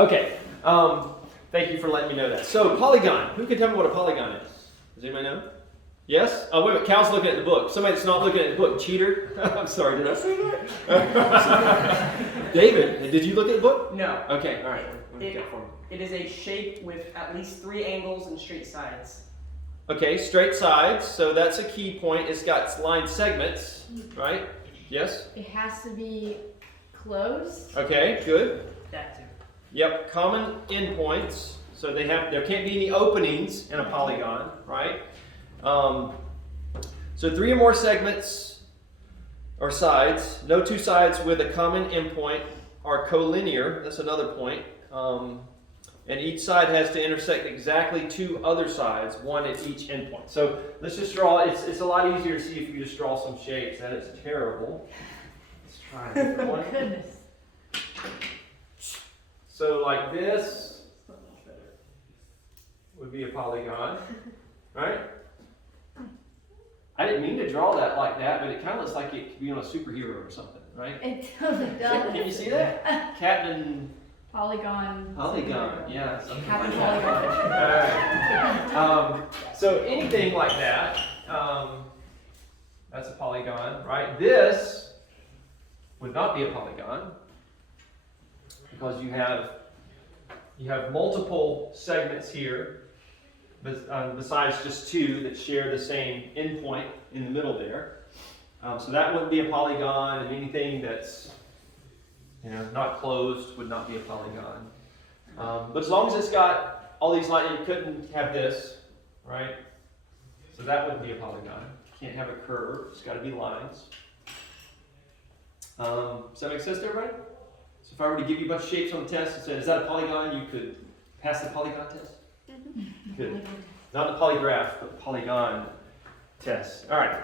Okay. Thank you for letting me know that. So, polygon. Who can tell me what a polygon is? Does anybody know? Yes? Oh, wait a minute. Cal's looking at the book. Somebody that's not looking at the book. Cheater. I'm sorry. Did I say that? David, did you look at the book? No. Okay. All right. What do you got for me? It is a shape with at least 3 angles and straight sides. Okay, straight sides. So that's a key point. It's got line segments, right? Yes? It has to be closed. Okay, good. That too. Yep, common endpoints. So there can't be any openings in a polygon, right? So 3 or more segments or sides. No 2 sides with a common endpoint are collinear. That's another point. And each side has to intersect exactly 2 other sides, one at each endpoint. So let's just draw. It's a lot easier to see if you just draw some shapes. That is terrible. Let's try a different one. Oh goodness. So like this would be a polygon, right? I didn't mean to draw that like that, but it kind of looks like it could be on a superhero or something, right? It totally does. Can you see that? Captain Polygon. yeah. Something Captain like Polygon. that. All right. So anything like that, that's a polygon, right? This would not be a polygon because you have multiple segments here, besides just 2 that share the same endpoint in the middle there. So that wouldn't be a polygon, and anything that's not closed would not be a polygon. But as long as it's got all these lines, you couldn't have this, right? So that wouldn't be a polygon. You can't have a curve. It's got to be lines. Does that make sense to everybody? So if I were to give you a bunch of shapes on the test and said, is that a polygon? You could pass the polygon test? Mm-hmm. Good. Not the polygraph, but the polygon test. All right.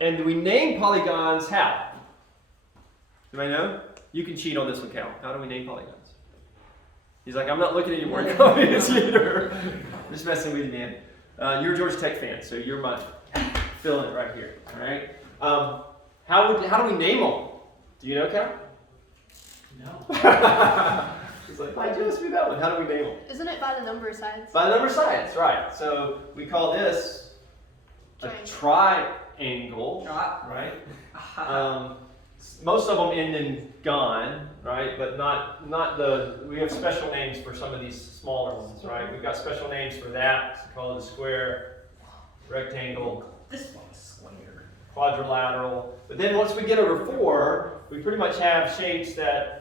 And do we name polygons how? Anybody know? You can cheat on this one, Cal. How do we name polygons? He's like, I'm not looking at your work comments either. I'm just messing with you, man. You're a Georgia Tech fan, so you're my filling it right here. All right. How do we name them? Do you know, Cal? No. He's like, why'd you ask me that one? How do we name them? Isn't it by the number of sides? By the number of sides, right. So we call this a triangle, right? Most of them end in gon, right? But not we have special names for some of these smaller ones, right? We've got special names for that. So we call it a square, rectangle, This one's square. quadrilateral. But then once we get over 4, we pretty much have shapes that,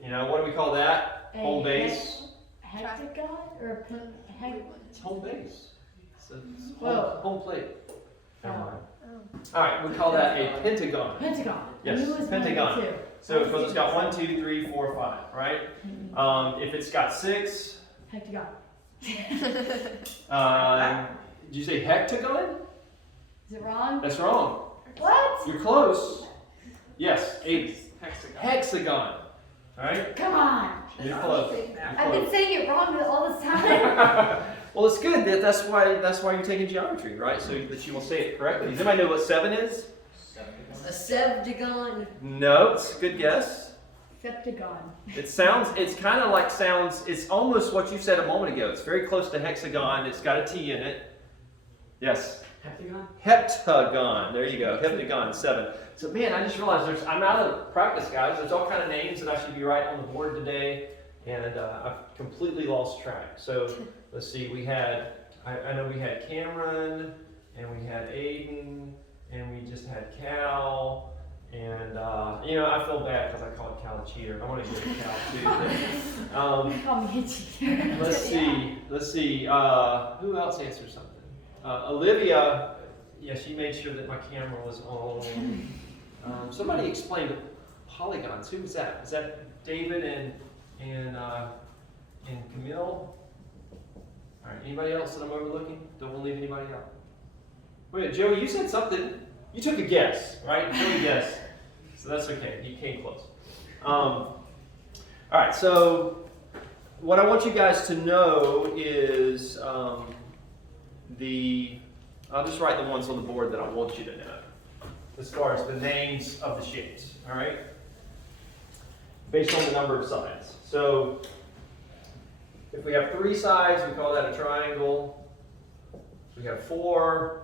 what do we call that? Home base. Hexagon or It's home base. It's Whoa. home plate. Never mind. Oh. All right, we call that a pentagon. Pentagon. Yes, I knew it was pentagon. 1 and 2. So because it's got 1, 2, 3, 4, 5, right? If it's got 6, Hectagon. did you say hectagon? Is it wrong? That's wrong. What? You're close. Yes, 8. Hexagon. Hexagon. All right, Come on. you're close. I've been saying it wrong all this time. Well, it's good. That's why you're taking geometry, right? So that you will say it correctly. Does anybody know what 7 is? A septagon. No, it's a good guess. Septagon. It's almost what you said a moment ago. It's very close to hexagon. It's got a T in it. Yes. Heptagon? Heptagon. There you go. Heptagon 7. So man, I just realized I'm out of practice, guys. There's all kind of names that I should be writing on the board today, and I've completely lost track. So let's see. I know we had Cameron, and we had Aiden, and we just had Cal, and I feel bad because I called Cal a cheater. I want to give Cal too. You call me a cheater. Let's see. Who else answered something? Olivia, she made sure that my camera was on. Somebody explained polygons. Who was that? Is that David and Camille? All right. Anybody else that I'm overlooking? Don't want to leave anybody out. Wait, Joey, you said something. You took a guess, right? Joey guessed. So that's okay. You came close. All right. So what I want you guys to know is I'll just write the ones on the board that I want you to know as far as the names of the shapes, all right? based on the number of sides. So if we have 3 sides, we call that a triangle. If we have 4,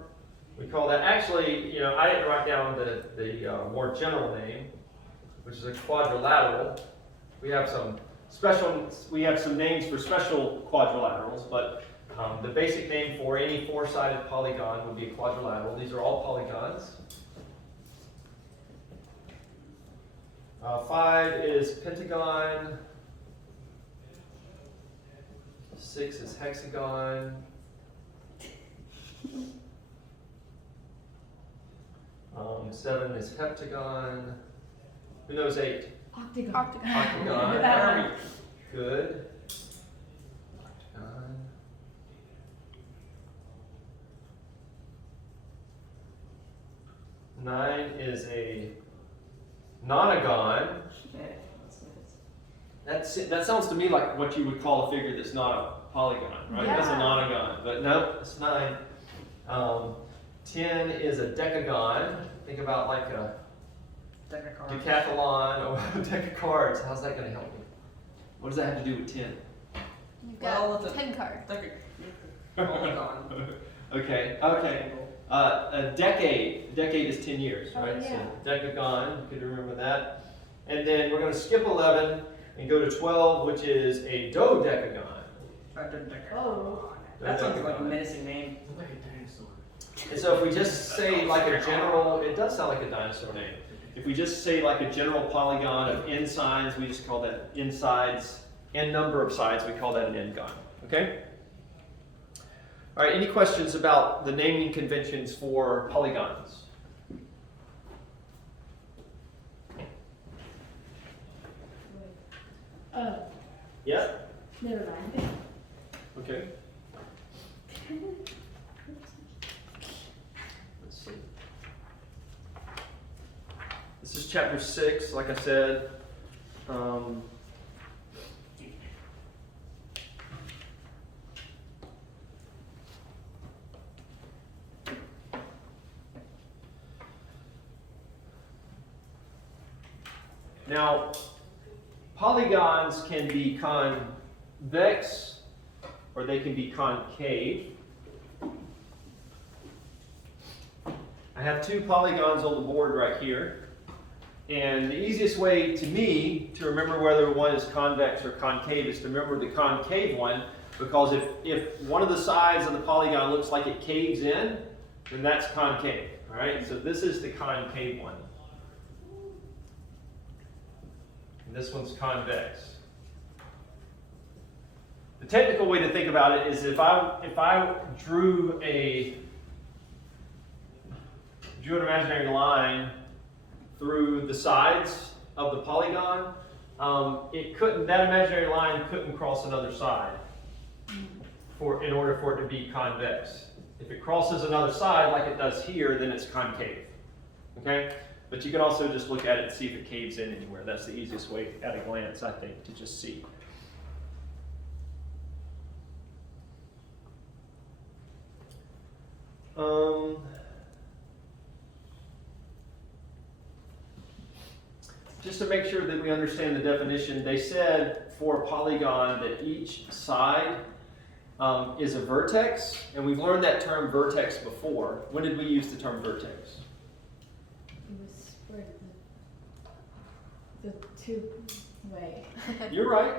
we call that, actually, you know, I didn't write down the more general name, which is a quadrilateral. We have some names for special quadrilaterals, but the basic name for any 4-sided polygon would be a quadrilateral. These are all polygons. 5 is pentagon. 6 is hexagon. 7 is heptagon. Who knows 8? Octagon. Octagon. Very good. Octagon. 9 is a nonagon. That sounds to me like what you would call a figure that's not a polygon, right? Yeah. That's a nonagon, but no, it's 9. 10 is a decagon. Think about like a Deck of cards. decathlon or a deck of cards. How's that going to help me? What does that have to do with 10? You've Well, got it's a- 10 card. Deck of polygon. Okay. A decade is 10 years, Oh, right? yeah. So decagon, you could remember that. And then we're going to skip 11 and go to 12, which is a dodecagon. Oh. That sounds like a menacing name. And so if we just say like a general, it does sound like a dinosaur name. If we just say like a general polygon of n sides, we just call that n sides. N number of sides, we call that an n-gon. Okay? All right, any questions about the naming conventions for polygons? Oh, Yeah? never mind. Okay. Let's see. This is chapter 6, like I said. Now, polygons can be convex or they can be concave. I have 2 polygons on the board right here. And the easiest way to me to remember whether one is convex or concave is to remember the concave one, because if one of the sides of the polygon looks like it caves in, then that's concave. All right, so this is the concave one. And this one's convex. The technical way to think about it is if I drew an imaginary line through the sides of the polygon, that imaginary line couldn't cross another side in order for it to be convex. If it crosses another side like it does here, then it's concave. Okay? But you can also just look at it and see if it caves in anywhere. That's the easiest way at a glance, I think, to just see. Just to make sure that we understand the definition, they said for a polygon that each side is a vertex, and we've learned that term vertex before. When did we use the term vertex? It was where the two, wait, You're right.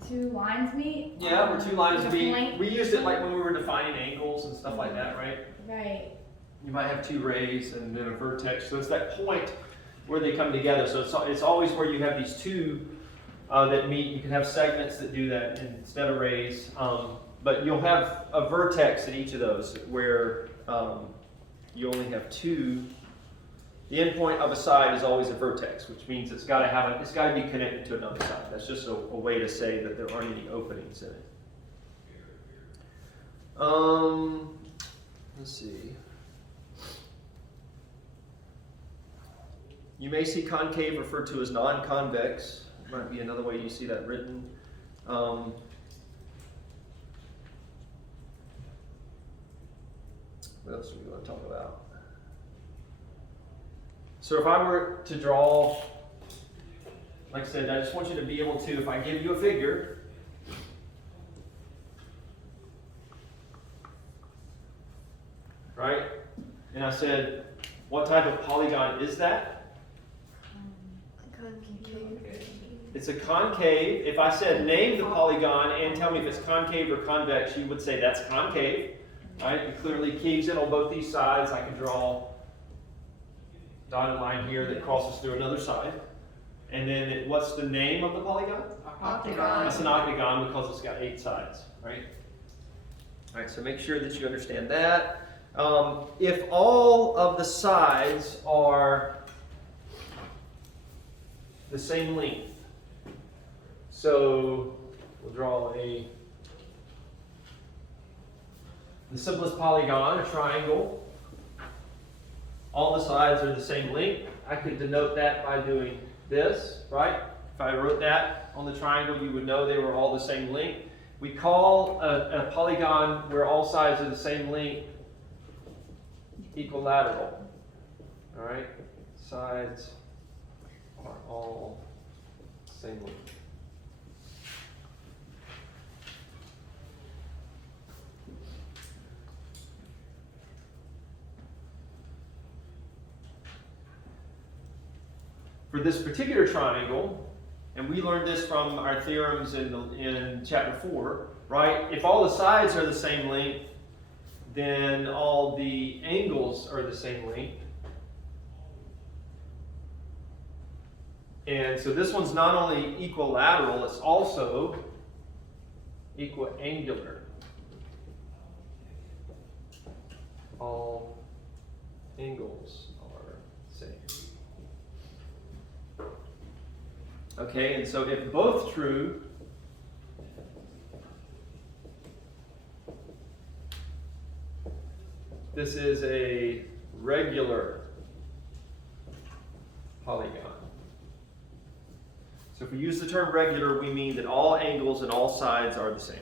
the 2 lines meet? Yeah, where 2 lines The meet. point? We used it like when we were defining angles and stuff like that, right? Right. You might have 2 rays and then a vertex. So it's that point where they come together. So it's always where you have these 2 that meet. You can have segments that do that instead of rays. But you'll have a vertex in each of those where you only have 2. The endpoint of a side is always a vertex, which means it's got to be connected to another side. That's just a way to say that there aren't any openings in it. Let's see. You may see concave referred to as non-convex. Might be another way you see that written. What else do we want to talk about? So if I were to draw like I said, I just want you to be able to, if I give you a figure, right? And I said, what type of polygon is that? Concave. It's a concave. If I said name the polygon and tell me if it's concave or convex, you would say that's concave. Right? It clearly caves in on both these sides. I can draw a dotted line here that crosses through another side. And then what's the name of the polygon? Octagon. It's an octagon because it's got 8 sides, right? All right, so make sure that you understand that. If all of the sides are the same length, so we'll draw the simplest polygon, a triangle. All the sides are the same length. I could denote that by doing this, right? If I wrote that on the triangle, you would know they were all the same length. We call a polygon where all sides are the same length equilateral. All right? Sides are all same length. For this particular triangle, and we learned this from our theorems in chapter 4, right? If all the sides are the same length, then all the angles are the same length. And so this one's not only equilateral, it's also equiangular. All angles are same. Okay, and so if both true, this is a regular polygon. So if we use the term regular, we mean that all angles and all sides are the same.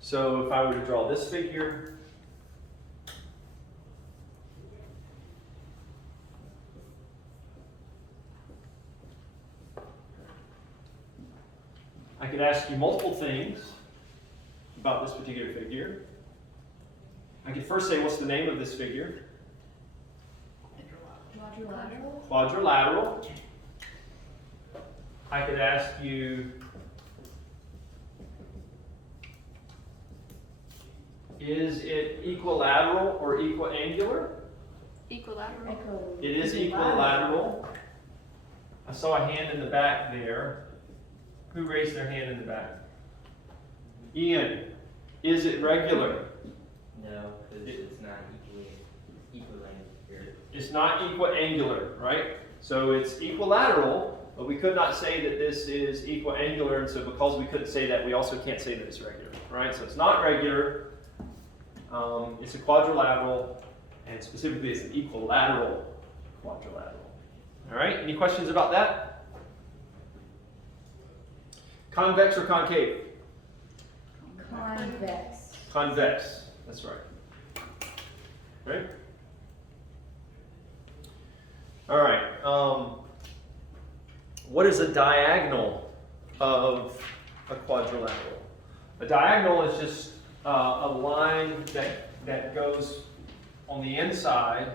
So if I were to draw this figure, I could ask you multiple things about this particular figure. I could first say, what's the name of this figure? Quadrilateral. Quadrilateral. I could ask you, is it equilateral or equiangular? Equilateral. It is equilateral. I saw a hand in the back there. Who raised their hand in the back? Ian, is it regular? No, because it's not equilateral. It's not equiangular, right? So it's equilateral, but we could not say that this is equiangular, and so because we couldn't say that, we also can't say that it's regular, right? So it's not regular. It's a quadrilateral, and specifically it's an equilateral quadrilateral. All right, any questions about that? Convex or concave? Convex. Convex, that's right. Right? All right, what is a diagonal of a quadrilateral? A diagonal is just a line that goes on the inside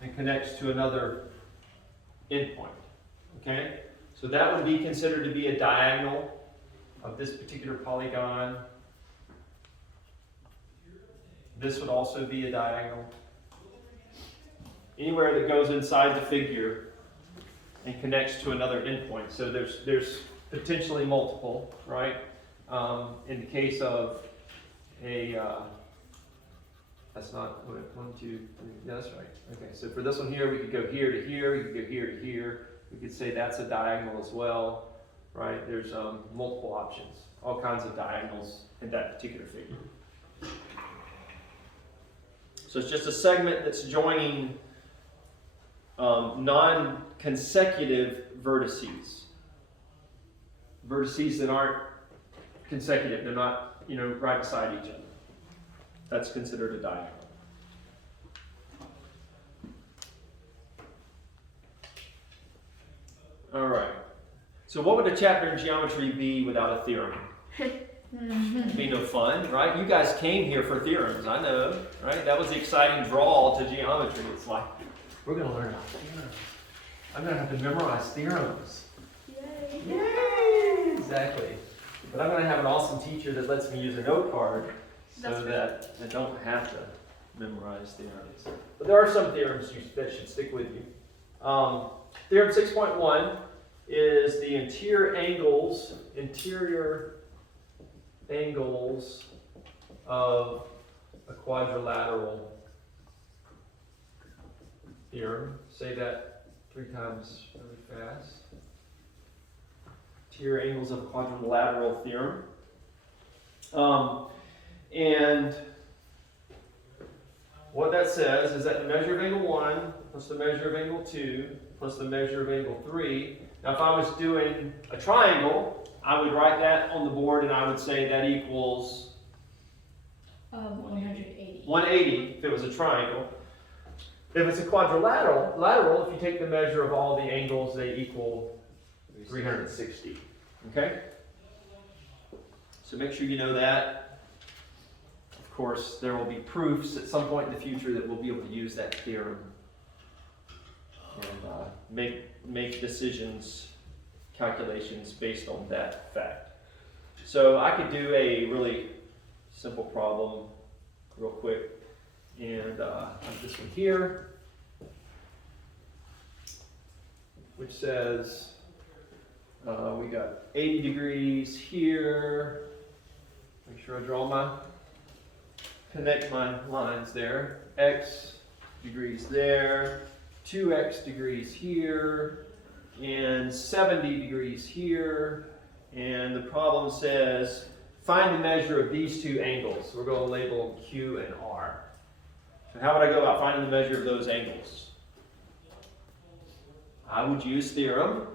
and connects to another endpoint, okay? So that would be considered to be a diagonal of this particular polygon. This would also be a diagonal. Anywhere that goes inside the figure and connects to another endpoint. So there's potentially multiple, right? In the case of a, that's not, 1, 2, 3, yeah, that's right. Okay, so for this one here, we could go here to here, you could go here to here. We could say that's a diagonal as well, right? There's multiple options, all kinds of diagonals in that particular figure. So it's just a segment that's joining non-consecutive vertices. vertices that aren't consecutive. They're not, right beside each other. That's considered a diagonal. All right. So what would a chapter in geometry be without a theorem? It'd be no fun, right? You guys came here for theorems, I know, right? That was the exciting draw to geometry. It's like, we're going to learn about theorems. I'm going to have to memorize theorems. Yay. Yay! Exactly. But I'm going to have an awesome teacher that lets me use a note card so that I don't have to memorize theorems. But there are some theorems that should stick with you. Theorem 6.1 is the interior angles of a quadrilateral theorem. Say that 3 times really fast. Interior angles of a quadrilateral theorem. And what that says is that the measure of angle 1 plus the measure of angle 2 plus the measure of angle 3. Now if I was doing a triangle, I would write that on the board and I would say that equals 180. 180 if it was a triangle. If it's a quadrilateral, if you take the measure of all the angles, they equal 360. Okay? So make sure you know that. Of course, there will be proofs at some point in the future that we'll be able to use that theorem and make decisions, calculations based on that fact. So I could do a really simple problem real quick, and I have this one here, which says we got 80 degrees here. Make sure I connect my lines there. X degrees there, 2x degrees here, and 70 degrees here. And the problem says, find the measure of these 2 angles. We're going to label them Q and R. So how would I go about finding the measure of those angles? I would use theorem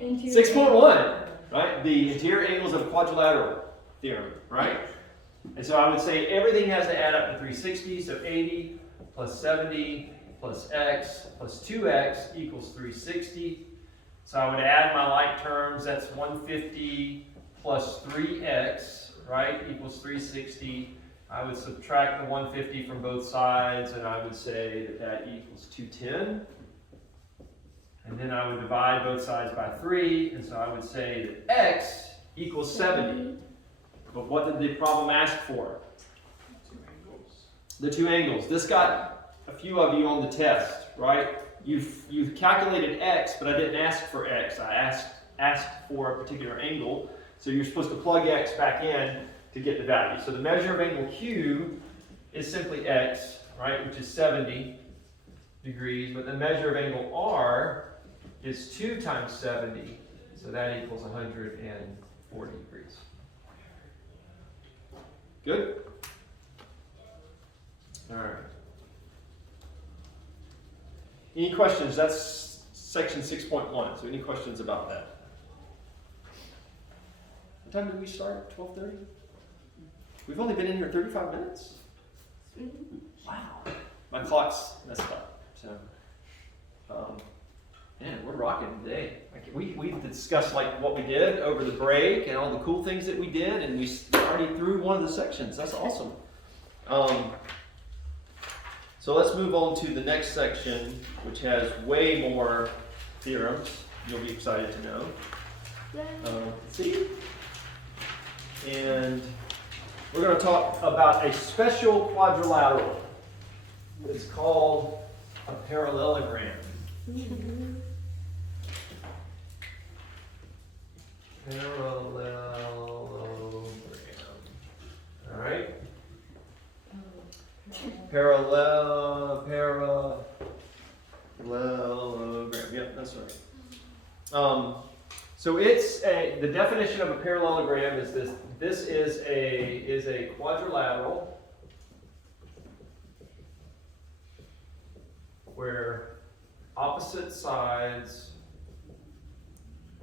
6.1, right? The interior angles of a quadrilateral theorem, right? And so I would say everything has to add up to 360, so 80 plus 70 plus x plus 2x equals 360. So I would add my like terms, that's 150 plus 3x, right, equals 360. I would subtract the 150 from both sides, and I would say that equals 210. And then I would divide both sides by 3, and so I would say that x equals 70. But what did the problem ask for? The 2 angles. This got a few of you on the test, right? You've calculated x, but I didn't ask for x. I asked for a particular angle. So you're supposed to plug x back in to get the value. So the measure of angle Q is simply x, right, which is 70 degrees. But the measure of angle R is 2 times 70. So that equals 140 degrees. Good? All right. Any questions? That's section 6.1. So any questions about that? What time did we start? 12:30? We've only been in here 35 minutes? Wow. My clock's messed up. So, man, we're rocking today. We've discussed like what we did over the break and all the cool things that we did, and we already through one of the sections. That's awesome. So let's move on to the next section, which has way more theorems. You'll be excited to know. See? And we're going to talk about a special quadrilateral. It's called a parallelogram. Parallelogram. All right? Parallelogram. Yep, that's right. So it's the definition of a parallelogram is this. This is a quadrilateral where opposite sides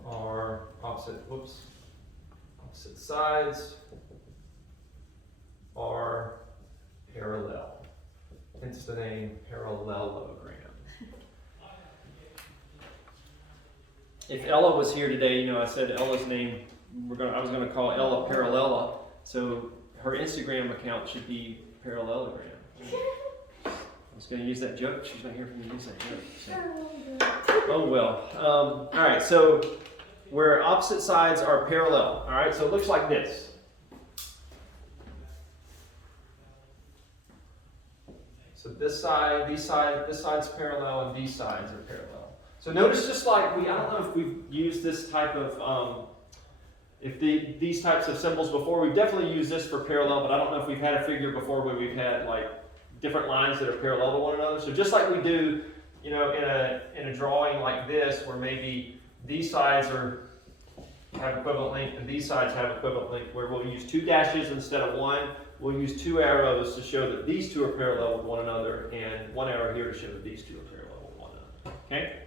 are opposite sides are parallel. Hence the name parallelogram. If Ella was here today, I said Ella's name, I was gonna call Ella Parallella, so her Instagram account should be parallelogram. I was gonna use that joke, she's not here for me to use that joke. So. Oh well. Alright, so where opposite sides are parallel. Alright, so it looks like this. So this side's parallel, and these sides are parallel. So notice just like I don't know if we've used this type of, these types of symbols before. We've definitely used this for parallel, but I don't know if we've had a figure before where we've had like different lines that are parallel to one another. So just like we do, in a drawing like this, where maybe these sides have equivalent length and these sides have equivalent length, where we'll use 2 dashes instead of 1. We'll use 2 arrows to show that these two are parallel with one another, and 1 arrow here to show that these two are parallel with one another. Okay?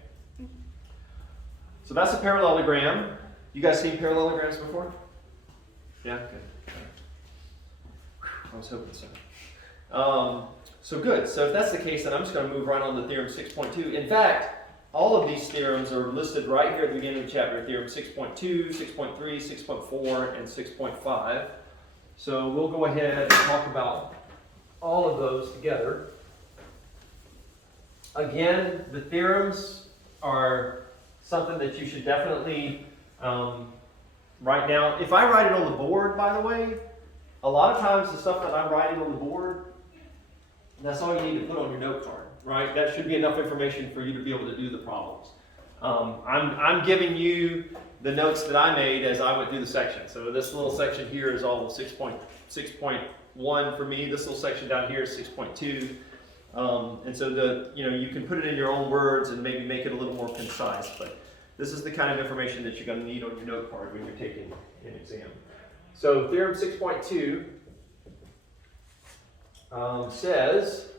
So that's a parallelogram. You guys seen parallelograms before? Yeah? Okay. I was hoping so. So good. So if that's the case, then I'm just going to move right on to theorem 6.2. In fact, all of these theorems are listed right here at the beginning of the chapter. Theorem 6.2, 6.3, 6.4, and 6.5. So we'll go ahead and talk about all of those together. Again, the theorems are something that you should definitely write down. If I write it on the board, by the way, a lot of times the stuff that I'm writing on the board, that's all you need to put on your note card, right? That should be enough information for you to be able to do the problems. I'm giving you the notes that I made as I went through the section. So this little section here is all 6.1 for me. This little section down here is 6.2. And so you can put it in your own words and maybe make it a little more concise. But this is the kind of information that you're going to need on your note card when you're taking an exam. So theorem 6.2 says,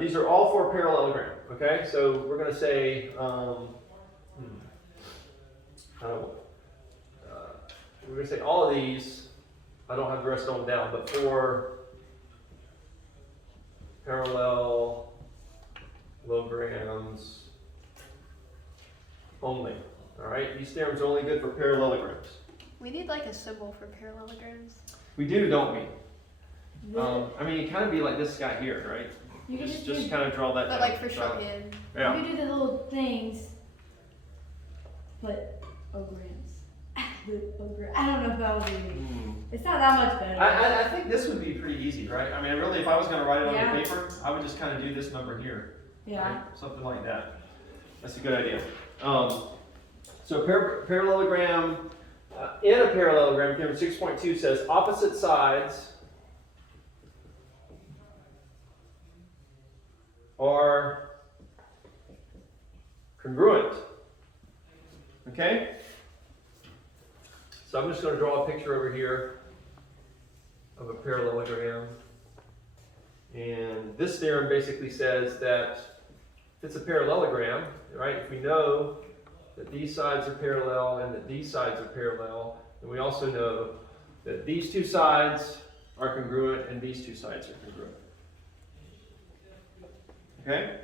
these are all for a parallelogram. Okay, so we're going to say, we're going to say all of these. I don't have the rest of them down, but for parallelograms only. All right, these theorems are only good for parallelograms. We need like a symbol for parallelograms. We do, don't we? It kind of be like this guy here, right? You can Just kind of draw that. But down. like for shorthand. Yeah. You can do the little things, but ograms. I don't know if that would be. It's not that much better. I think this would be pretty easy, right? Really, if I was going to write it on Yeah. the paper, I would just kind of do this number here. Yeah. Right? Something like that. That's a good idea. So parallelogram, in a parallelogram, theorem 6.2 says opposite sides are congruent. Okay? So I'm just going to draw a picture over here of a parallelogram. And this theorem basically says that if it's a parallelogram, right, if we know that these sides are parallel and that these sides are parallel, then we also know that these two sides are congruent and these two sides are congruent. Okay?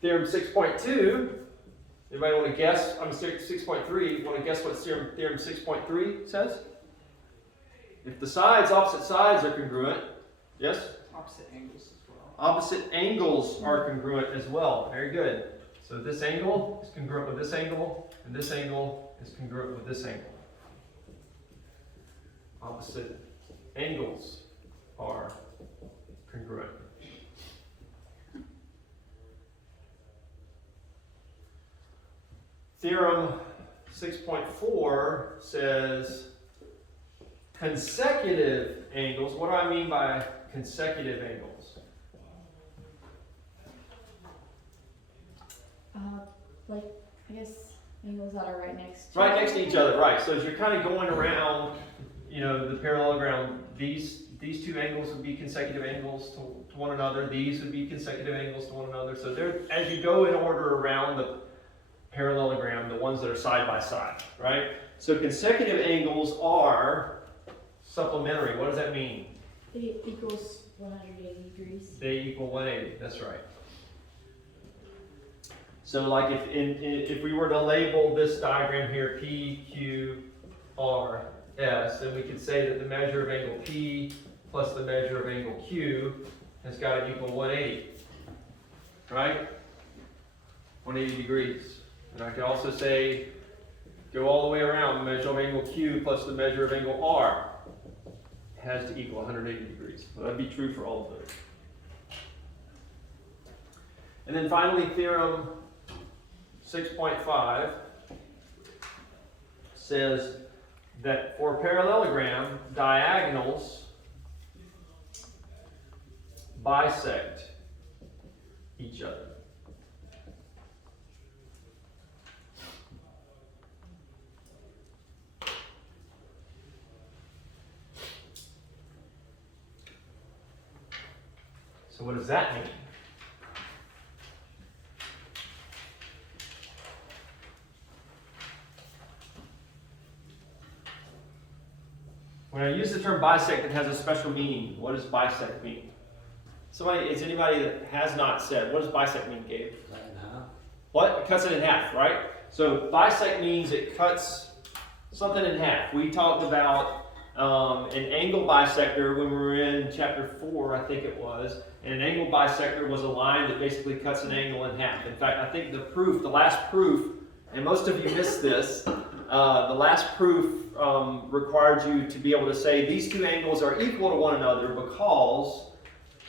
Theorem 6.2, anybody want to guess? 6.3, want to guess what theorem 6.3 says? If the opposite sides are congruent, yes? Opposite angles as well. Opposite angles are congruent as well. Very good. So this angle is congruent with this angle, and this angle is congruent with this angle. Opposite angles are congruent. Theorem 6.4 says consecutive angles. What do I mean by consecutive angles? Like, I guess angles that are right next to Right next to each other, right. So as you're kind of going around, the parallelogram, these two angles would be consecutive angles to one another. These would be consecutive angles to one another. So as you go in order around parallelogram, the ones that are side by side, right? So consecutive angles are supplementary. What does that mean? It equals 180 degrees. They equal 180, that's right. So like if we were to label this diagram here P, Q, R, S, then we could say that the measure of angle P plus the measure of angle Q has got to equal 180, right? 180 degrees. And I could also say, go all the way around, the measure of angle Q plus the measure of angle R has to equal 180 degrees. So that'd be true for all of those. And then finally, theorem 6.5 says that for a parallelogram, diagonals bisect each other. So what does that mean? When I use the term bisect, it has a special meaning. What does bisect mean? Is anybody that has not said, what does bisect mean, Gabe? What? It cuts it in half, right? So bisect means it cuts something in half. We talked about an angle bisector when we were in chapter 4, I think it was. And an angle bisector was a line that basically cuts an angle in half. In fact, I think the last proof, and most of you missed this, the last proof required you to be able to say these two angles are equal to one another because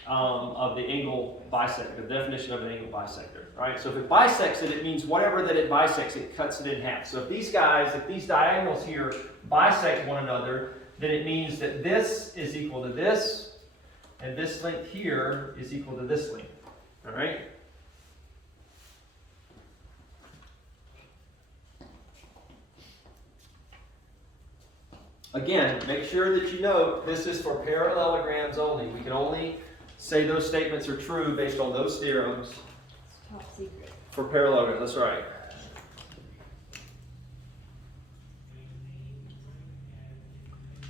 of the angle bisector, the definition of an angle bisector, right? So if it bisects it, it means whatever that it bisects, it cuts it in half. So if these diagonals here bisect one another, then it means that this is equal to this, and this length here is equal to this length, all right? Again, make sure that you know this is for parallelograms only. We can only say those statements are true based on those theorems. It's top secret. For parallelograms, that's right.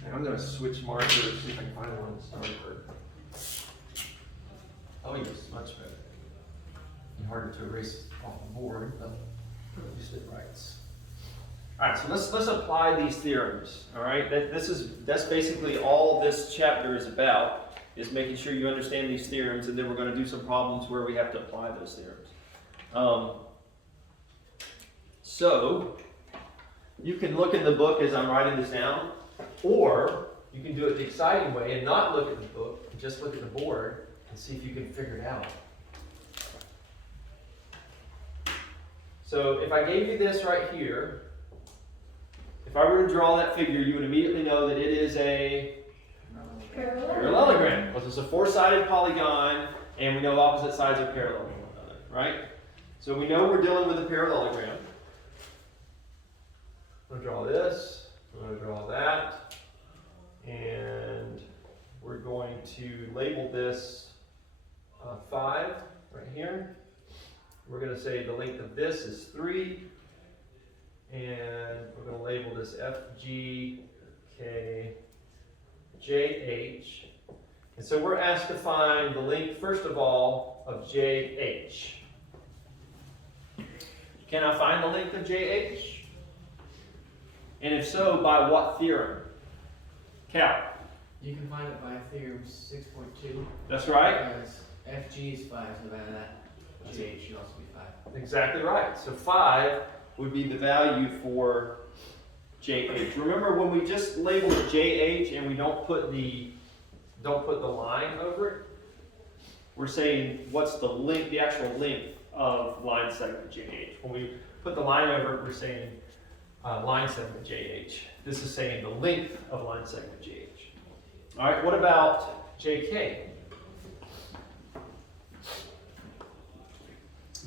And I'm going to switch markers, see if I can find one that's darker. Oh yes, much better. And harder to erase off the board, but at least it writes. All right, so let's apply these theorems. All right, that's basically all this chapter is about, is making sure you understand these theorems, and then we're going to do some problems where we have to apply those theorems. So you can look in the book as I'm writing this down, or you can do it the exciting way and not look at the book, and just look at the board and see if you can figure it out. So if I gave you this right here, if I were to draw that figure, you would immediately know that it is a parallelogram, because it's a four-sided polygon, and we know opposite sides are parallel to one another, right? So we know we're dealing with a parallelogram. I'm going to draw this, I'm going to draw that, and we're going to label this 5 right here. We're going to say the length of this is 3, and we're going to label this F, G, K, J, H. And so we're asked to find the length, first of all, of JH. Can I find the length of JH? And if so, by what theorem? Cal. You can find it by theorem 6.2. That's right. Because FG is 5, so by that, GH should also be 5. Exactly right. So 5 would be the value for JH. Remember when we just label it JH and we don't put the line over it? We're saying what's the length, the actual length of line segment JH. When we put the line over it, we're saying line segment JH. This is saying the length of line segment JH. All right, what about JK?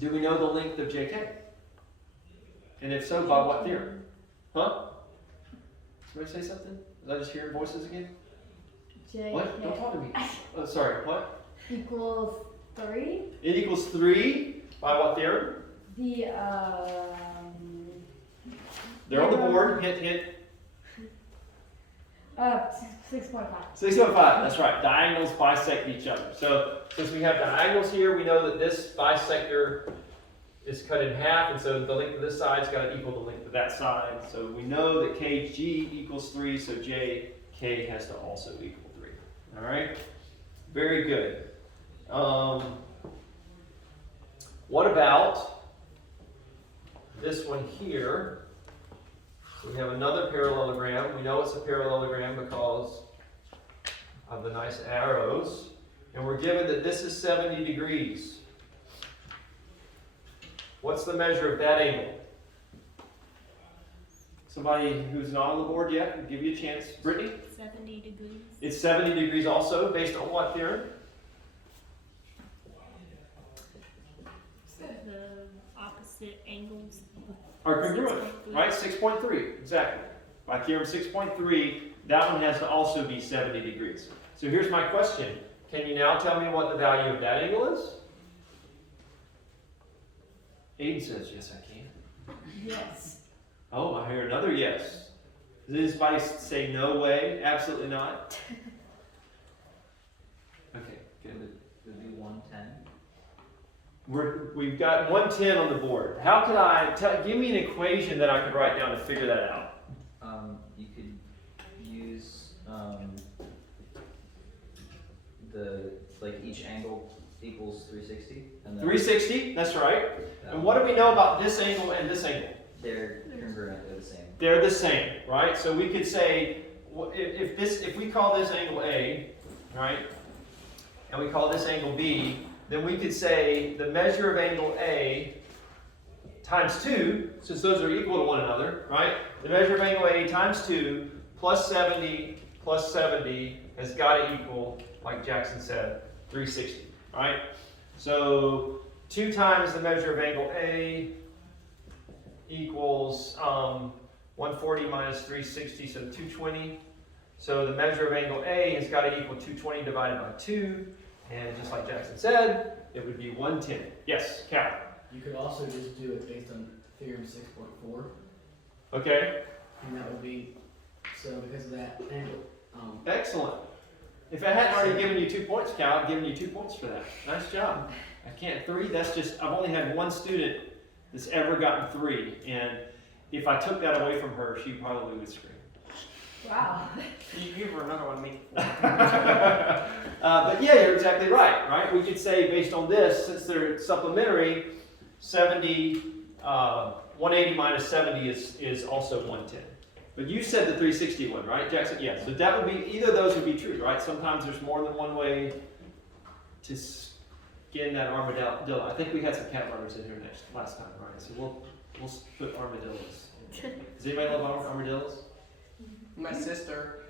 Do we know the length of JK? And if so, by what theorem? Huh? Somebody say something? Did I just hear voices again? JK What? Don't talk to me. Oh, sorry, what? equals 3. It equals 3 by what theorem? The They're on the board. Hint, hint. 6.5. 6.5, that's right. Diagonals bisect each other. So since we have diagonals here, we know that this bisector is cut in half, and so the length of this side's got to equal the length of that side. So we know that KG equals 3, so JK has to also equal 3. All right? Very good. What about this one here? So we have another parallelogram. We know it's a parallelogram because of the nice arrows. And we're given that this is 70 degrees. What's the measure of that angle? Somebody who's not on the board yet, I'll give you a chance. Brittany? 70 degrees. It's 70 degrees also, based on what theorem? The opposite angles. Are congruent, right? 6.3, exactly. By theorem 6.3, that one has to also be 70 degrees. So here's my question. Can you now tell me what the value of that angle is? Aiden says, yes, I can. Yes. Oh, I hear another yes. Does anybody say no way? Absolutely not? Okay, good. Would be 110. We've got 110 on the board. How could I, give me an equation that I could write down to figure that out. You could use each angle equals 360. And then 360, that's right. And what do we know about this angle and this angle? they're congruent, they're the same. They're the same, right? So we could say, if we call this angle A, right, and we call this angle B, then we could say the measure of angle A times 2, since those are equal to one another, right? The measure of angle A times 2 plus 70 has got to equal, like Jackson said, 360, right? So 2 times the measure of angle A equals 140 minus 360, so 220. So the measure of angle A has got to equal 220 divided by 2. And just like Jackson said, it would be 110. Yes, Cal. You could also just do it based on theorem 6.4, Okay, and that would be, so because of that angle, excellent. If I hadn't already given you 2 points, Cal, I'd given you 2 points for that. Nice job. I can't 3, that's just, I've only had one student that's ever gotten 3. And if I took that away from her, she probably would scream. Wow. You give her another one, me. But yeah, you're exactly right? We could say based on this, since they're supplementary, 180 minus 70 is also 110. But you said the 360 one, right, Jackson? Yeah, so that would be, either of those would be true, right? Sometimes there's more than one way to skin that armadillo. I think we had some cat runners in here last time, right? So we'll put armadillos. Does anybody love armadillos? My sister.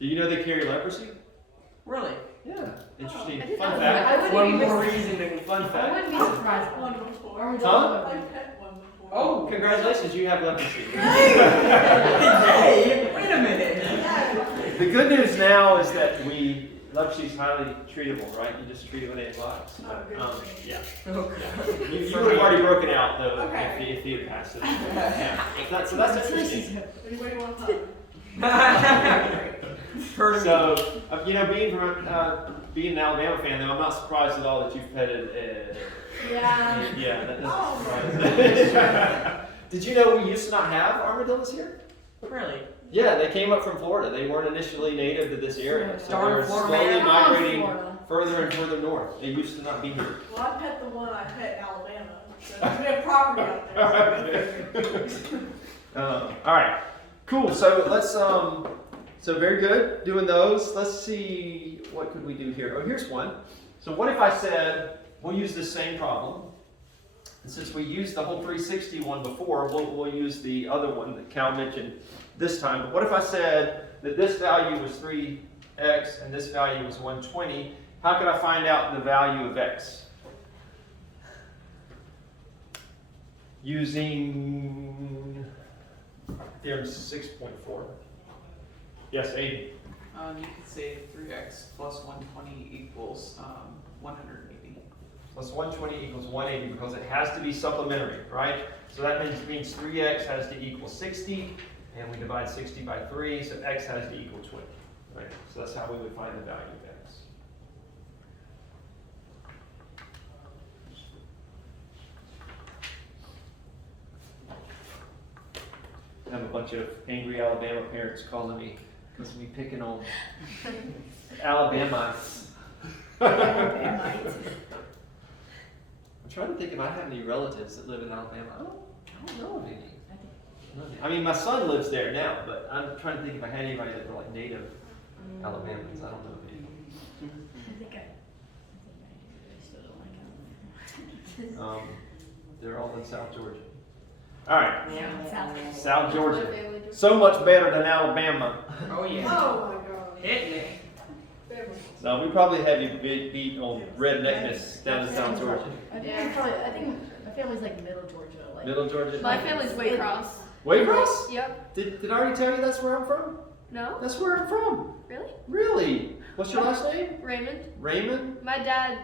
Do you know they carry leprosy? Really? Yeah. Interesting. I didn't Fun know fact. I wouldn't One be more reason to Fun I fact. wouldn't be surprised. Huh? Oh, Congratulations, you have leprosy. hey, wait a minute. The good news now is that leprosy is highly treatable, right? You just treat it with antibiotics. Yeah. Oh, You would have already broken out though Okay. if you had passed it. Yeah. So that's interesting. Anybody want to talk? So, being an Alabama fan though, I'm not surprised at all that you've petted Yeah. yeah, that doesn't Oh. surprise me. Did you know we used to not have armadillos here? Really? Yeah, they came up from Florida. They weren't initially native to this area. So they Darn were Florida slowly man. migrating Florida. further and further north. They used to not be here. Well, I pet the one I pet in Alabama. So we have property out there. All right, cool. So let's so very good doing those. Let's see, what could we do here? Oh, here's one. So what if I said we'll use this same problem, and since we used the whole 360 one before, we'll use the other one that Cal mentioned this time. But what if I said that this value was 3x and this value was 120? How could I find out the value of x? Using theorem 6.4. Yes, Aiden. You could say 3x plus 120 equals 180. plus 120 equals 180 because it has to be supplementary, right? So that means 3x has to equal 60, and we divide 60 by 3, so x has to equal 20, right? So that's how we would find the value of x. I have a bunch of angry Alabama parents calling me because we picking on Alabamites. I'm trying to think if I have any relatives that live in Alabama. I don't know of any. I mean, my son lives there now, but I'm trying to think if I had anybody that were like native Alabamans. I don't know of any. I think I do. I still don't like Alabama. They're all in South Georgia. All right, Yeah, South My Georgia. family just- So much better than Alabama. Oh yeah. Oh my god. Hit me. No, we probably have you beat on redneckness down in South Georgia. I think my family's like middle Georgia. Like, Middle Georgia. My family's Waycross. Waycross? Yep. Did I already tell you that's where I'm from? No? That's where I'm from. Really? Really? What's your last name? Raymond? Raymond? My dad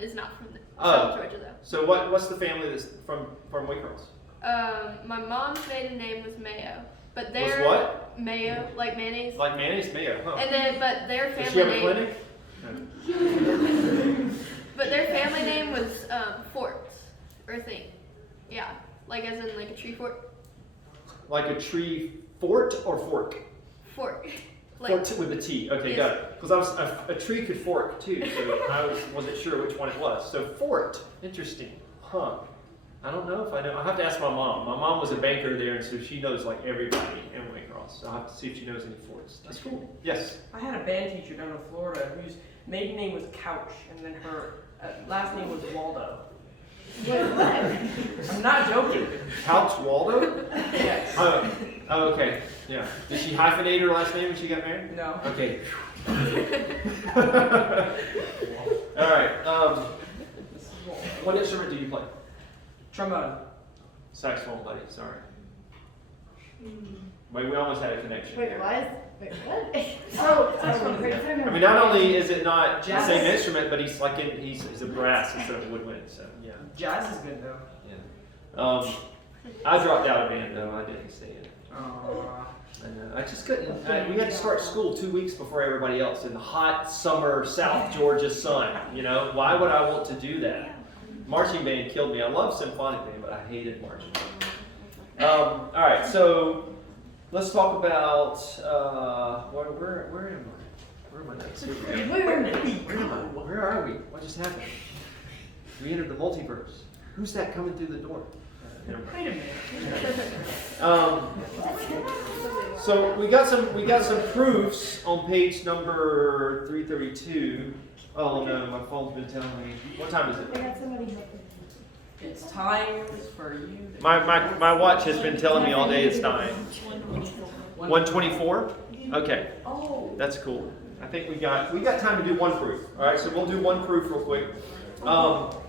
is not from Oh. South Georgia though. So what's the family that's from Waycross? My mom's maiden name was Mayo, but Was their what? Mayo, like mayonnaise. Like mayonnaise mayo, huh? And then, but their Does family she have a name. clinic? But their family name was Forts or thing. Yeah, like as in like a tree fort. Like a tree fort or fork? Fort. Like, Fort with a T. Okay, Yes. got it. Because a tree could fork too, so I wasn't sure which one it was. So fort, interesting, huh? I don't know if I know. I'll have to ask my mom. My mom was a banker there, and so she knows like everybody in Waycross. So I'll have to see if she knows any forts. That's cool. Yes. I had a band teacher down in Florida whose maiden name was Couch, and then her last name was Waldo. wait, what? I'm not joking. Couch Waldo? Yes. Oh, okay. Yeah. Did she hyphenate her last name when she got married? No. Okay. All right. What instrument do you play? Trombone. Saxophone, buddy. Sorry. Wait, we almost had a connection. Wait, there. why is? Wait, what? Oh, I mean, not only is it not the Jazz. same instrument, but he's like he's a brass instead of a woodwind. So yeah. Jazz is good though. Yeah. I dropped out of band though. I didn't stay in it. Aww. And I just couldn't. We had to start school 2 weeks before everybody else in the hot summer South Georgia sun. You know, why would I want to do that? Marching band killed me. I love symphonic band, but I hated marching band. All right, so let's talk about where am I? Where am I next? Here we go. Where are we? What just happened? We entered the multiverse. Who's that coming through the door? Never mind. Wait a minute. So we got some proofs on page number 332. Oh no, my phone's been telling me. What time is I it? got somebody helping. It's time for you. My watch has been telling me all day it's time. 124. 124? Okay, Oh. that's cool. I think we got time to do one proof. All right, so we'll do one proof real quick, so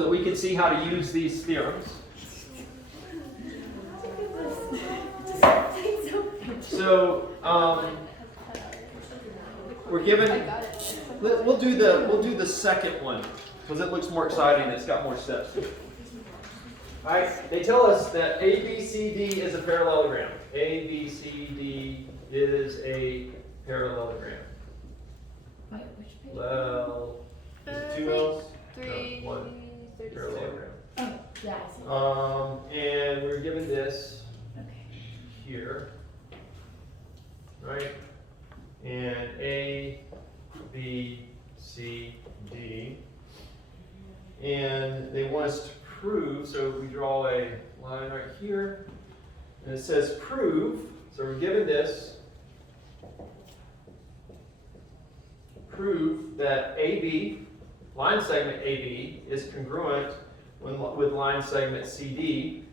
that we can see how to use these theorems. So we're given. I got it. We'll do the second one because it looks more exciting. It's got more steps to it. All right. They tell us that ABCD is a parallelogram. ABCD is a parallelogram. Wait, which page? Well, two L's. 336. Parallelogram. Oh, yeah, I see. And we're given this Okay. here, right? And A, B, C, D. And they want us to prove, so we draw a line right here. And it says prove, so we're given this. Prove that AB, line segment AB, is congruent with line segment CD,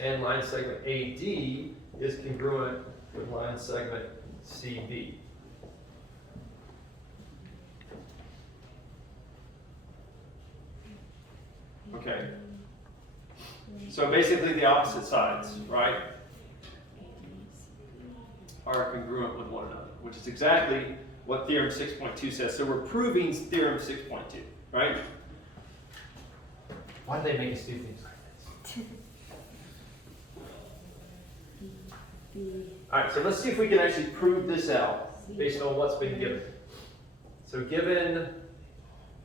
and line segment AD is congruent with line segment CB. Okay. So basically the opposite sides, right, are congruent with one another, which is exactly what theorem 6.2 says. So we're proving theorem 6.2, right? Why do they make us do things like this? Alright, so let's see if we can actually prove this out based on what's been given. So given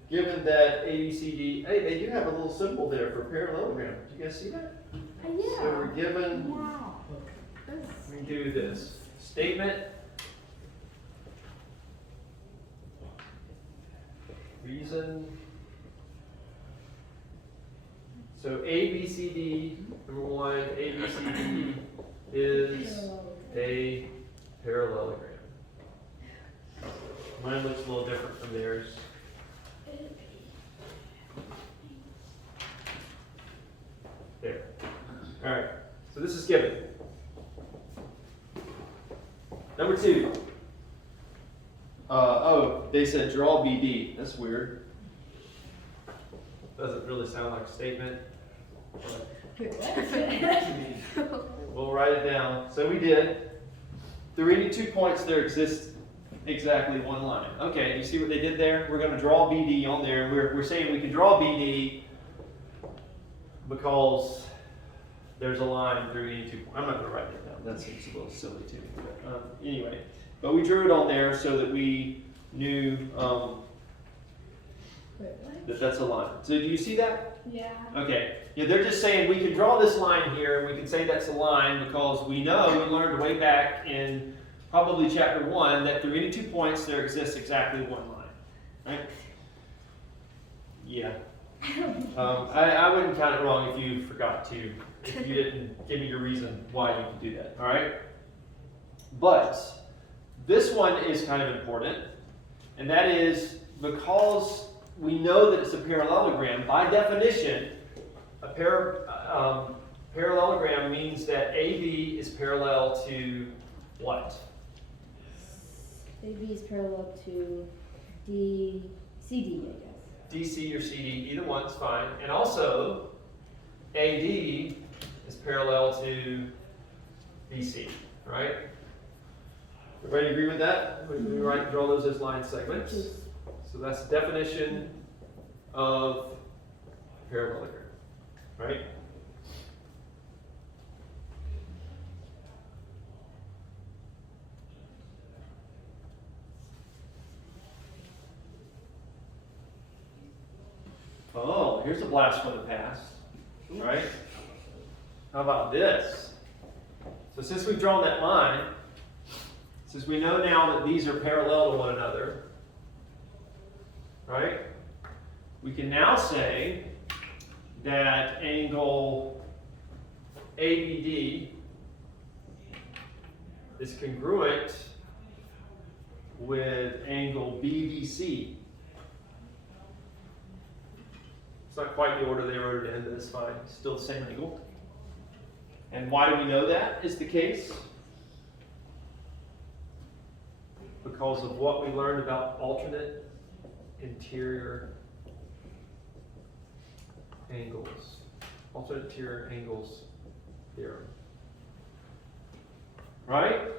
that ABCD, hey, they do have a little symbol there for parallelogram. Did you guys see that? Yeah. So we're given, Wow. we do this statement, reason. So ABCD, number one, ABCD is a parallelogram. Mine looks a little different from theirs. There. Alright, so this is given. Number two. They said draw BD. That's weird. Doesn't really sound like a statement. But Wait, what? we'll write it down. So we did. Through any 2 points there exists exactly one line. Okay, you see what they did there? We're going to draw BD on there. We're saying we can draw BD because there's a line through any 2 points. I'm not going to write that down. That seems a little silly to me. But, anyway, but we drew it on there so that we knew Wait, what? that that's a line. So do you see that? Yeah. Okay. Yeah, they're just saying we can draw this line here, and we can say that's a line because we know we learned way back in probably chapter 1 that through any 2 points there exists exactly one line. Right? Yeah. I wouldn't count it wrong if you forgot to, if you didn't give me your reason why you could do that. All right? But this one is kind of important, and that is because we know that it's a parallelogram. By definition, a parallelogram means that AB is parallel to what? AB is parallel to CD, I guess. DC or CD, either one's fine. And also, AD is parallel to BC, right? Everybody agree with that? We draw those as line segments. So that's the definition of parallelogram, right? Oh, here's a blast from the past, right? How about this? So since we've drawn that line, since we know now that these are parallel to one another, right? We can now say that angle ABD is congruent with angle BBC. It's not quite the order they wrote it in, but it's fine. It's still the same angle. And why do we know that is the case? Because of what we learned about alternate interior angles. Alternate interior angles theorem. Right?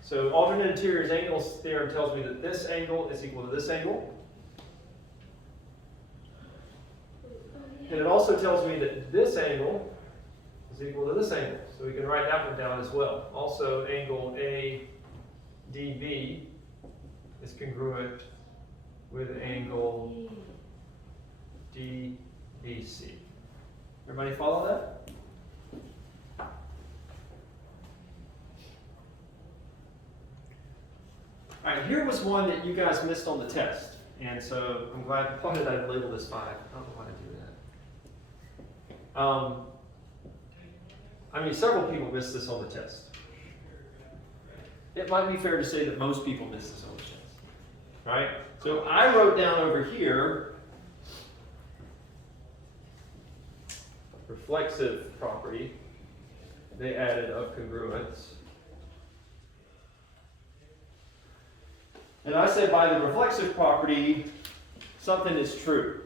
So alternate interior angles theorem tells me that this angle is equal to this angle. And it also tells me that this angle is equal to this angle. So we can write that one down as well. Also, angle ADB is congruent with angle DBC. Everybody follow that? All right, here was one that you guys missed on the test. And so I'm glad, why did I label this 5? I don't know why I do that. I mean, several people missed this on the test. It might be fair to say that most people miss this on the test, right? So I wrote down over here, reflexive property, they added of congruence. And I said by the reflexive property, something is true.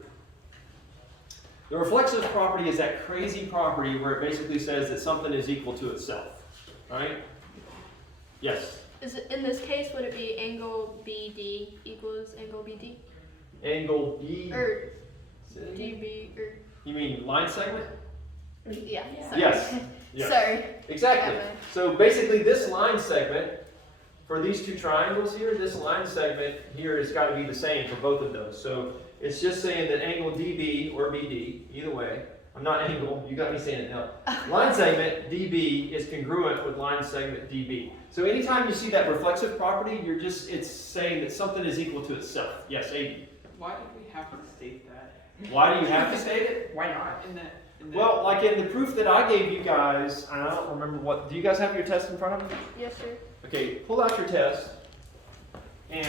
The reflexive property is that crazy property where it basically says that something is equal to itself, right? Yes? Is it, in this case, would it be angle BD equals angle BD? Angle B. Or DB, or You mean line segment? Yeah. Sorry. Yes. Yes. Sorry. Exactly. Yeah, man. So basically this line segment, for these two triangles here, this line segment here has got to be the same for both of those. So it's just saying that angle DB or BD, either way, I'm not angle, you got me saying it now. Line segment DB is congruent with line segment DB. So anytime you see that reflexive property, it's saying that something is equal to itself. Yes, AD. Why did we have to state that? Why do you have to state it? Why not? Well, like in the proof that I gave you guys, and I don't remember what, do you guys have your test in front of you? Yes, sir. Okay, pull out your test, and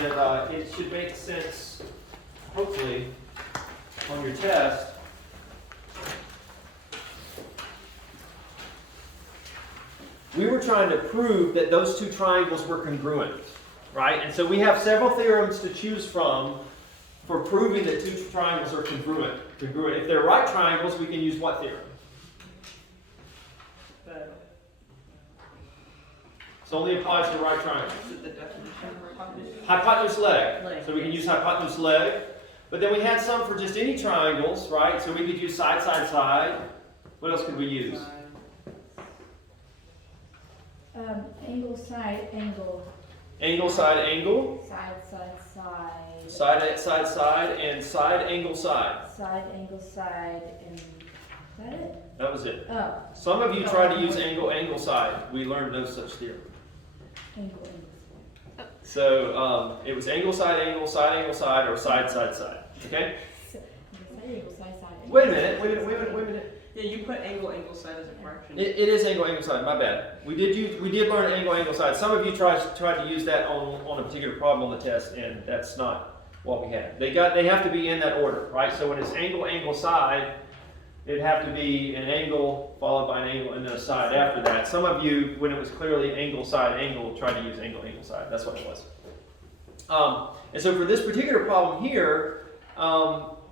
it should make sense, hopefully, on your test. We were trying to prove that those two triangles were congruent, right? And so we have several theorems to choose from for proving that two triangles are congruent. If they're right triangles, we can use what theorem? This only applies to right triangles. Is it the definition of hypotenuse? Hypotenuse leg. Leg. So we can use hypotenuse leg. But then we had some for just any triangles, right? So we could use side, side, side. What else could we use? Angle, side, angle. Angle, side, angle. Side, side, side. Side, side, side, and side, angle, side. Side, angle, side, and is that it? That was it. Oh, Some of you tried to use angle, angle, side. We learned no such theorem. angle, angle. So it was angle, side, angle, side, angle, side, or side, side, side. Okay? Side, angle, side, side. Angle. Wait a minute. Yeah, you put angle side as a fraction. It is angle, angle, side. My bad. We did learn angle, angle, side. Some of you tried to use that on a particular problem on the test, and that's not what we had. They have to be in that order, right? So when it's angle, angle, side, it'd have to be an angle followed by an angle and then a side after that. Some of you, when it was clearly angle, side, angle, tried to use angle, angle, side. That's what it was. And so for this particular problem here,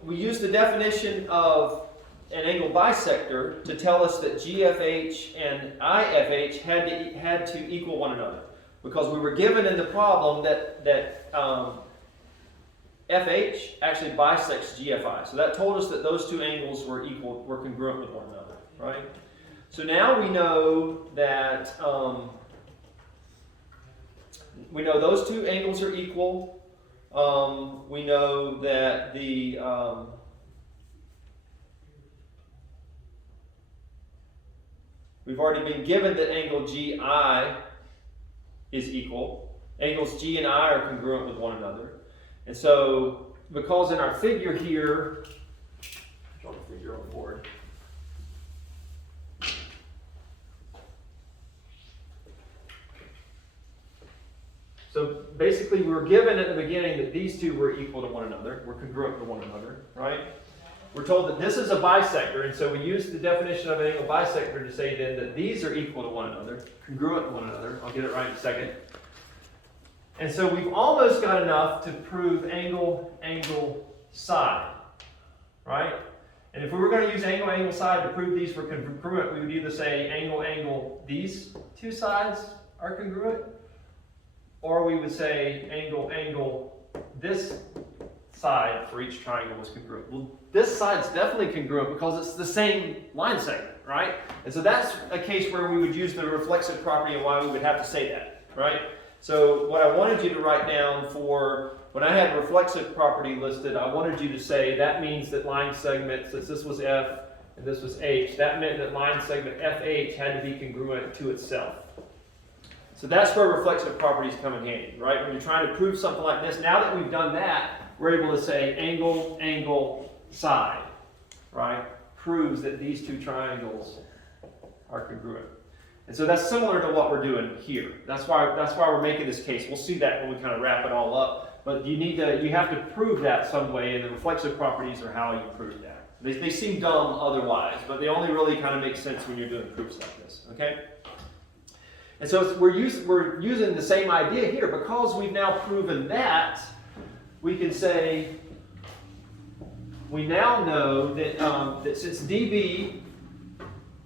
we used the definition of an angle bisector to tell us that GFH and IFH had to equal one another, because we were given in the problem that FH actually bisects GFI. So that told us that those two angles were congruent with one another, right? So now we know that we know those two angles are equal. We know that the we've already been given that angle GI is equal. Angles G and I are congruent with one another. And so, because in our figure here, draw the figure on the board. So basically we were given at the beginning that these two were equal to one another, were congruent to one another, right? We're told that this is a bisector, and so we use the definition of an angle bisector to say then that these are equal to one another, congruent to one another. I'll get it right in a second. And so we've almost got enough to prove angle, angle, side, right? And if we were going to use angle, angle, side to prove these were congruent, we would either say angle, angle, these two sides are congruent, or we would say angle, angle, this side for each triangle was congruent. Well, this side's definitely congruent because it's the same line segment, right? And so that's a case where we would use the reflexive property and why we would have to say that, right? So what I wanted you to write down for, when I had reflexive property listed, I wanted you to say that means that line segment, since this was F and this was H, that meant that line segment FH had to be congruent to itself. So that's where reflexive properties come in handy, right? When you're trying to prove something like this, now that we've done that, we're able to say angle, angle, side, right? Proves that these two triangles are congruent. And so that's similar to what we're doing here. That's why we're making this case. We'll see that when we kind of wrap it all up. But you have to prove that some way, and the reflexive properties are how you prove that. They seem dumb otherwise, but they only really kind of make sense when you're doing proofs like this, okay? And so we're using the same idea here. Because we've now proven that, we can say, we now know that, that since dB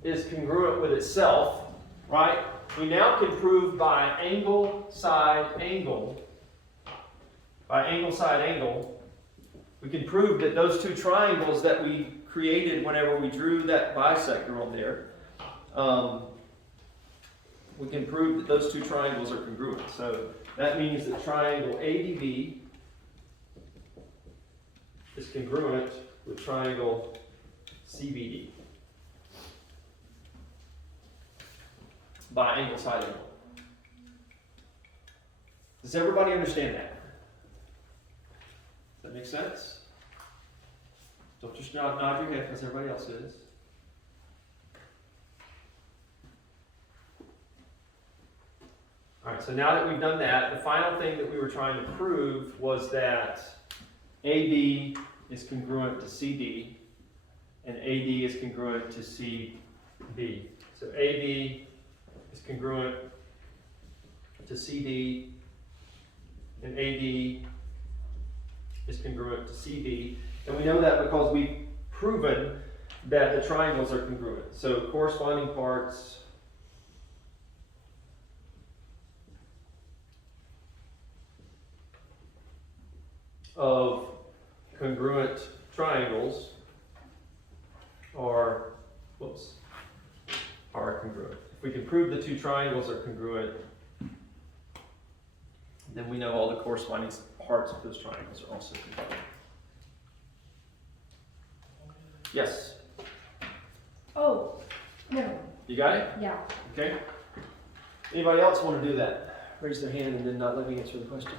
is congruent with itself, right, we now can prove by angle, side, angle, we can prove that those two triangles that we created whenever we drew that bisector on there, we can prove that those two triangles are congruent. So that means that triangle ADB is congruent with triangle CBD by angle side angle. Does everybody understand that? Does that make sense? Don't just nod your head because everybody else is. Alright, so now that we've done that, the final thing that we were trying to prove was that AB is congruent to CD and AD is congruent to CB. So AB is congruent to CD and AD is congruent to CB. And we know that because we've proven that the triangles are congruent. So corresponding parts of congruent triangles are congruent. If we can prove the two triangles are congruent, then we know all the corresponding parts of those triangles are also congruent. Yes? Oh, never mind. You got it? Yeah. Okay. Anybody else want to do that? Raise their hand and then not let me answer the question.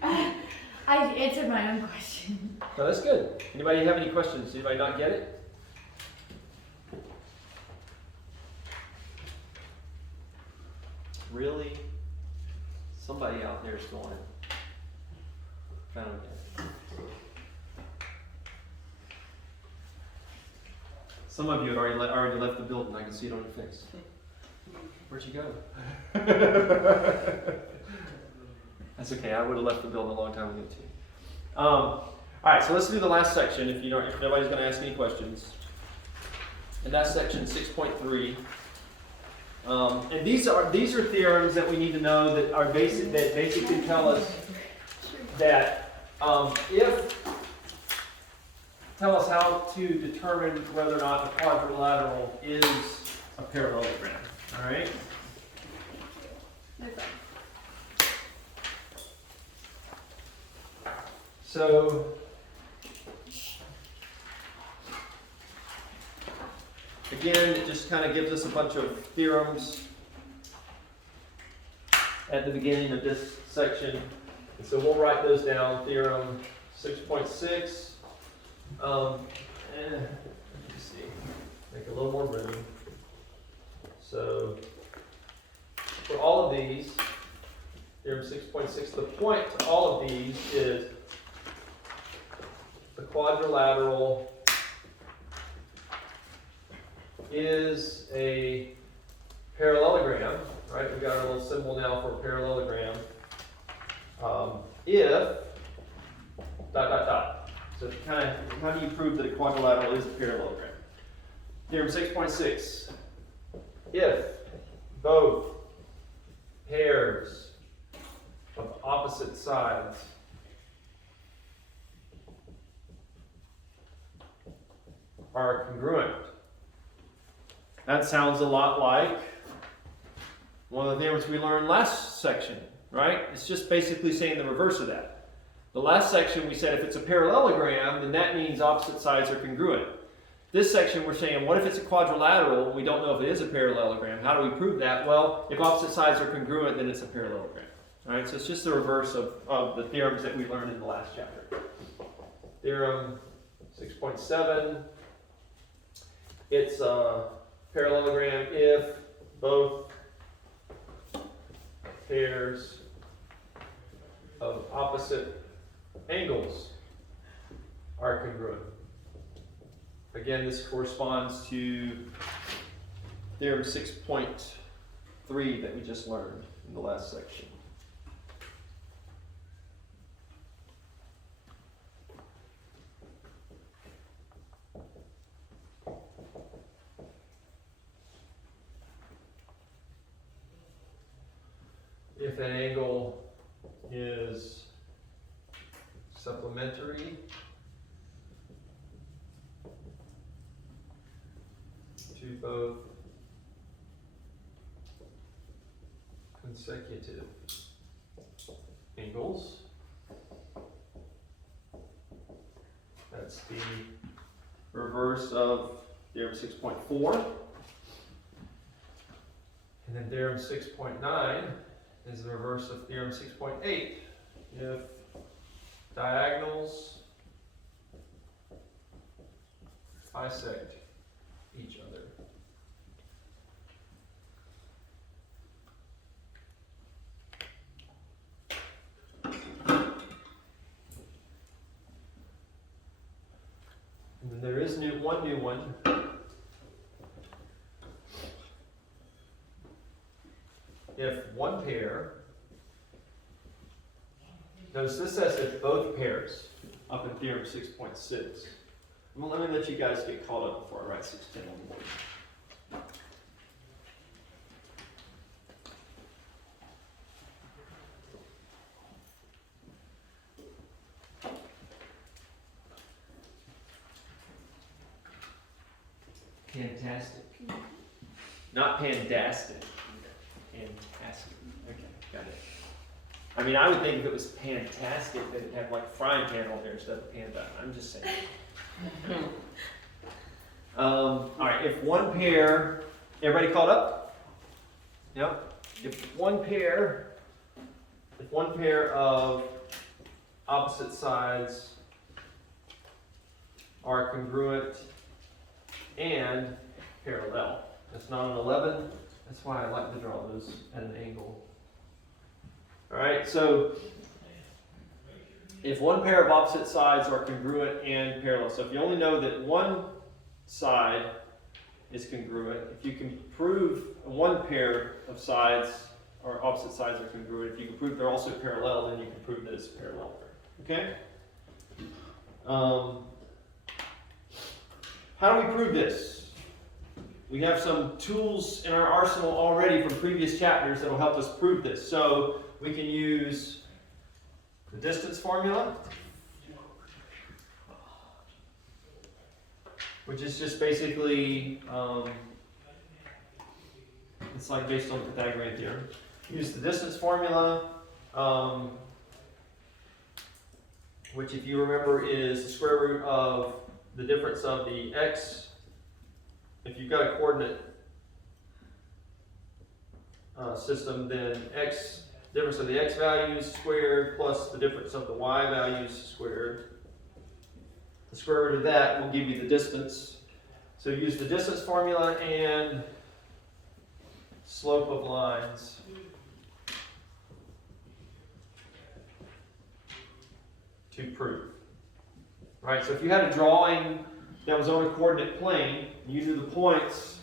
I answered my own question. No, that's good. Anybody have any questions? Anybody not get it? Really? Somebody out there is going. Found it. Some of you had already left the building. I can see it on your face. Where'd you go? That's okay. I would have left the building a long time ago too. All right. So let's do the last section. If nobody's going to ask any questions, and that's section 6.3. And these are theorems that we need to know that are basically tell us that tell us how to determine whether or not a quadrilateral is a parallelogram. All right. No problem. So again, it just kind of gives us a bunch of theorems at the beginning of this section. And so we'll write those down. Theorem 6.6. Let me see. Make a little more room. So for all of these, theorem 6.6, the point to all of these is the quadrilateral is a parallelogram, right? We've got our little symbol now for a parallelogram. If ... So how do you prove that a quadrilateral is a parallelogram? Theorem 6.6. If both pairs of opposite sides are congruent. That sounds a lot like one of the theorems we learned last section, right? It's just basically saying the reverse of that. The last section we said if it's a parallelogram, then that means opposite sides are congruent. This section we're saying, what if it's a quadrilateral? We don't know if it is a parallelogram. How do we prove that? Well, if opposite sides are congruent, then it's a parallelogram. All right, so it's just the reverse of the theorems that we learned in the last chapter. Theorem 6.7. It's a parallelogram if both pairs of opposite angles are congruent. Again, this corresponds to theorem 6.3 that we just learned in the last section. If an angle is supplementary both consecutive angles. That's the reverse of theorem 6.4. And then theorem 6.9 is the reverse of theorem 6.8. If diagonals bisect each other. And then there is one new one. If one pair, notice this says if both pairs, up in theorem 6.6. Well, let me let you guys get caught up before I write 6.10 on the board. Fantastic. Not pandastic. Fantastic. Okay, got it. I mean, I would think if it was fantastic that it'd have like frying pan on there instead of panda. I'm just saying. All right, if one pair, everybody caught up? Yep. If one pair of opposite sides are congruent and parallel. That's not an 11. That's why I like to draw those at an angle. All right, so if one pair of opposite sides are congruent and parallel, so if you only know that one side is congruent, if you can prove one pair of sides or opposite sides are congruent, if you can prove they're also parallel, then you can prove that it's a parallelogram. Okay? How do we prove this? We have some tools in our arsenal already from previous chapters that will help us prove this. So we can use the distance formula, which is just basically, it's like based on the Pythagorean theorem. Use the distance formula, which if you remember is the square root of the difference of the x. If you've got a coordinate system, then difference of the x values squared plus the difference of the y values squared. The square root of that will give you the distance. So use the distance formula and slope of lines. To prove. Right, so if you had a drawing that was on a coordinate plane, you knew the points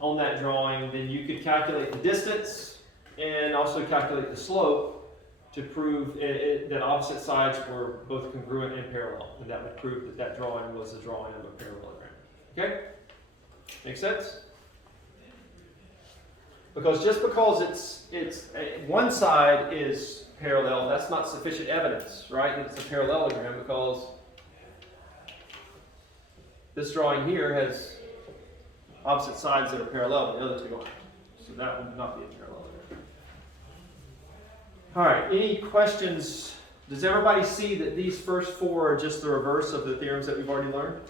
on that drawing, then you could calculate the distance and also calculate the slope to prove that opposite sides were both congruent and parallel. And that would prove that that drawing was a drawing of a parallelogram. Okay? Make sense? Because just because it's one side is parallel, that's not sufficient evidence, right? That it's a parallelogram, because this drawing here has opposite sides that are parallel, the other two aren't. So that would not be a parallelogram. All right, any questions? Does everybody see that these first four are just the reverse of the theorems that we've already learned?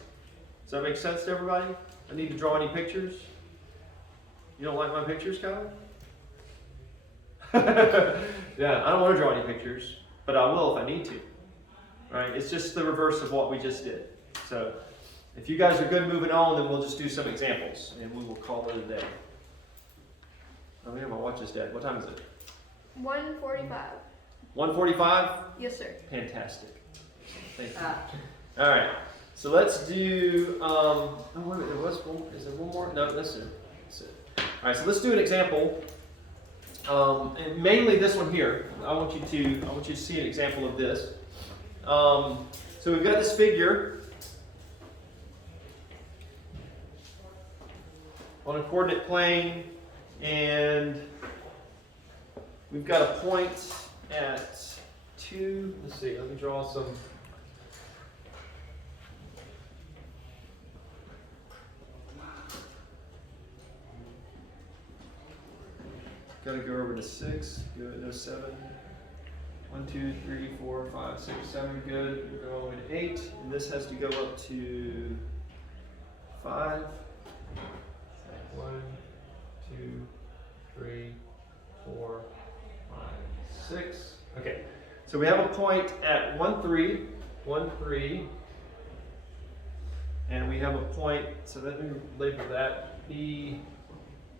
Does that make sense to everybody? I need to draw any pictures? You don't like my pictures, Kyle? Yeah, I don't want to draw any pictures, but I will if I need to. Right? It's just the reverse of what we just did. So if you guys are good moving on, then we'll just do some examples, and we will call it a day. Oh man, my watch is dead. What time is it? 1:45. 1:45? Yes, sir. Fantastic. Thank you. All right. So let's do. Oh wait a minute. There was one. Is there one more? No, that's it. That's it. All right. So let's do an example. And mainly this one here. I want you to see an example of this. So we've got this figure on a coordinate plane, and we've got a point at 2. Let's see. Let me draw some. Gotta go over to 6. Good. No 7. 1, 2, 3, 4, 5, 6, 7. Good. We'll go all the way to 8. And this has to go up to 5. 1, 2, 3, 4, 5, 6. Okay. So we have a point at 1, 3. 1, 3. And we have a point, so let me label that. B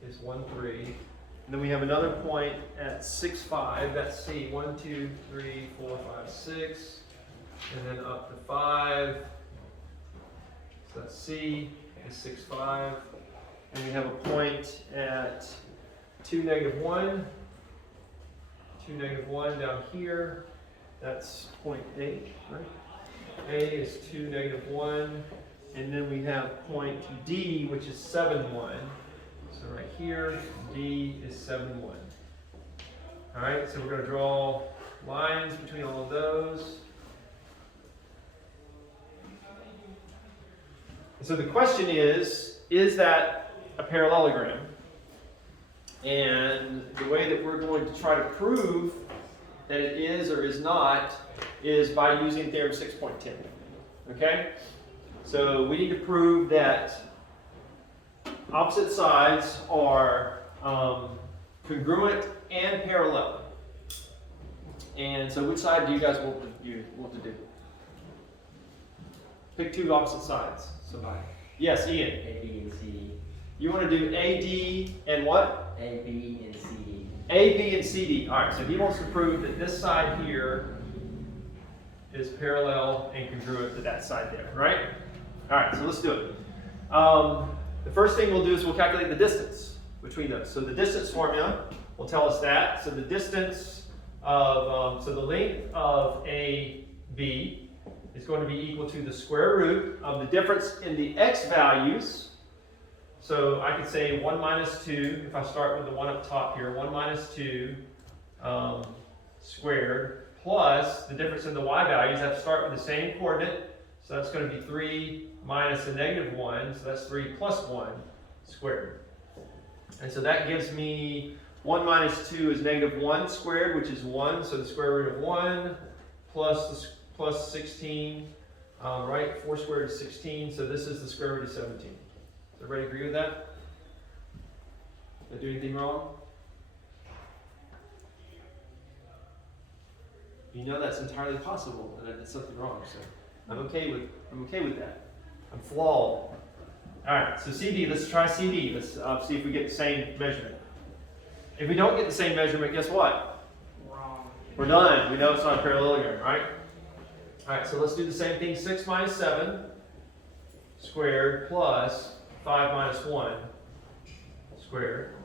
is 1, 3. And then we have another point at 6, 5. That's C. 1, 2, 3, 4, 5, 6. And then up to 5. So that's C is 6, 5. And we have a point at 2, -1. 2, -1 down here. That's point A, right? A is 2, -1. And then we have point D, which is 7, 1. So right here, D is 7, 1. All right, so we're going to draw lines between all of those. So the question is that a parallelogram? And the way that we're going to try to prove that it is or is not is by using theorem 6.10. Okay? So we need to prove that opposite sides are congruent and parallel. And so which side do you guys want to do? Pick two opposite sides. Somebody. Yes, Ian. A, B, and C. You want to do AD and what? A, B, and C. A, B, and CD. All right, so he wants to prove that this side here is parallel and congruent to that side there, right? All right, so let's do it. The first thing we'll do is we'll calculate the distance between those. So the distance formula will tell us that. So the distance of, so the length of AB is going to be equal to the square root of the difference in the x values. So I could say 1 minus 2, if I start with the one up top here, 1 minus 2 squared, plus the difference in the y values. I have to start with the same coordinate. So that's going to be 3 minus a -1, so that's 3 plus 1 squared. And so that gives me 1 minus 2 is -1 squared, which is 1, so the square root of 1 plus 16, right? 4 squared is 16, so this is the square root of 17. Does everybody agree with that? Did I do anything wrong? You know that's entirely possible, and I did something wrong, so I'm okay with that. I'm flawed. All right, so CD. Let's try CD. Let's see if we get the same measurement. If we don't get the same measurement, guess what? Wrong. We're done. We know it's not a parallelogram, right? All right, so let's do the same thing. 6 minus 7 squared plus 5 minus 1 squared.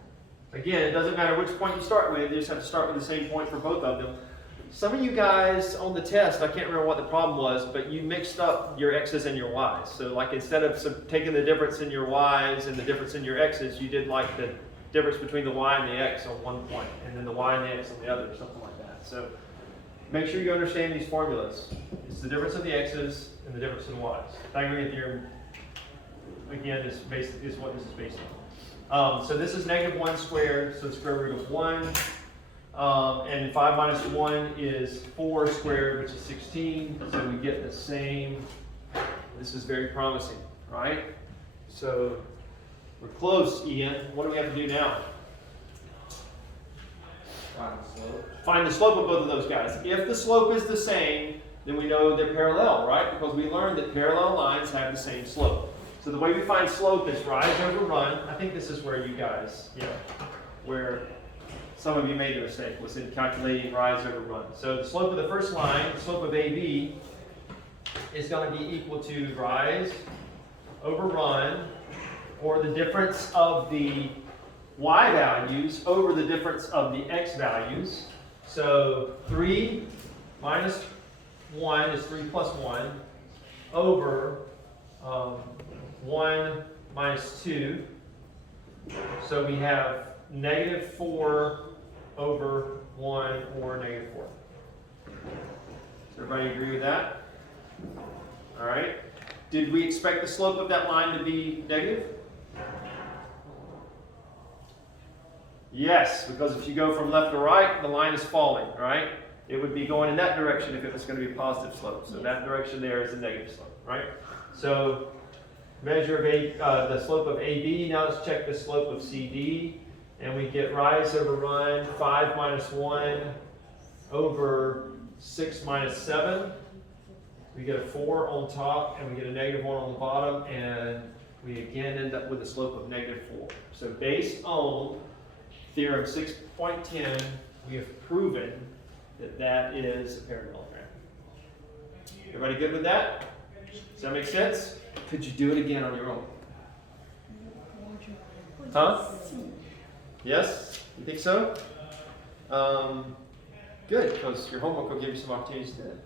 Again, it doesn't matter which point you start with. You just have to start with the same point for both of them. Some of you guys on the test, I can't remember what the problem was, but you mixed up your x's and your y's. So like instead of taking the difference in your y's and the difference in your x's, you did like the difference between the y and the x on one point, and then the y and the x on the other, or something like that. So make sure you understand these formulas. It's the difference of the x's and the difference in the y's. Pythagorean theorem, again, is what this is based on. So this is -1 squared, so the square root of 1. And 5 minus 1 is 4 squared, which is 16. So we get the same. This is very promising, right? So we're close, Ian. What do we have to do now? Find the slope. Find the slope of both of those guys. If the slope is the same, then we know they're parallel, right? Because we learned that parallel lines have the same slope. So the way we find slope is rise over run. I think this is where you guys, where some of you made the mistake, was in calculating rise over run. So the slope of the first line, the slope of AB, is going to be equal to rise over run, or the difference of the y values over the difference of the x values. So 3 minus 1 is 3 plus 1 over 1 minus 2. So we have -4 over 1 or -4. Does everybody agree with that? All right. Did we expect the slope of that line to be negative? Yes, because if you go from left to right, the line is falling, right? It would be going in that direction if it was going to be a positive slope. So that direction there is a negative slope, right? So measure of the slope of AB. Now let's check the slope of CD. And we get rise over run, 5 minus 1 over 6 minus 7. We get a 4 on top, and we get a negative 1 on the bottom, and we again end up with a slope of negative 4. So based on theorem 6.10, we have proven that that is a parallelogram. Everybody good with that? Does that make sense? Could you do it again on your own? Huh? Yes? You think so? Good, because your homework will give you some opportunities to do it.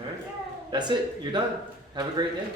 All right? That's it. You're done. Have a great day.